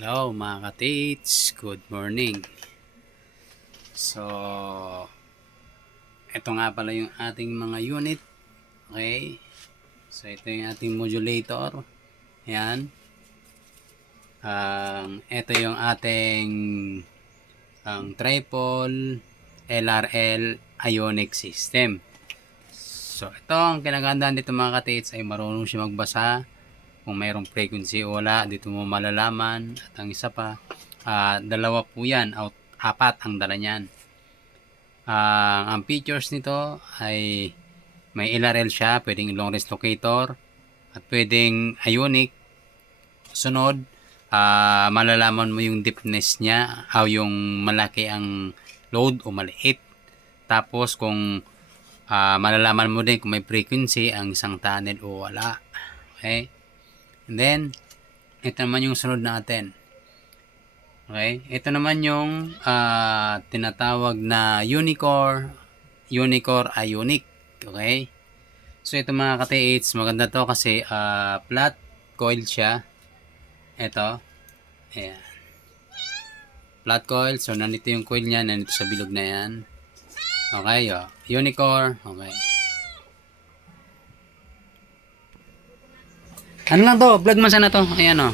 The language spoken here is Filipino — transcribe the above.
Hello mga ka-tates, good morning. So, ito nga pala yung ating mga unit. Okay. So, ito yung ating modulator. Ayan. Ito yung ating triple LRL ionic system. So, ito ang kinagandaan dito mga ka-tates ay marunong siya magbasa. Kung mayroong frequency o wala, dito mo malalaman. At ang isa pa, dalawa po yan, apat ang dala niyan. Ang features nito ay may LRL siya, pwedeng long range locator, at pwedeng ionic. Sunod, malalaman mo yung deepness niya, yung malaki ang load o maliit. Tapos kung malalaman mo din kung may frequency ang isang tunnel o wala. Okay? And then, ito naman yung sunod natin. Okay? Ito naman yung tinatawag na Unicore Ionic. Okay? So, ito mga ka-TH, maganda to kasi flat coil siya. Ito. Ayan. Flat coil. So, nandito yung coil niya. Nandito sa bilog na yan. Okay. Unicore. Okay. Ano lang to? Vlog man sana to. Ayan o.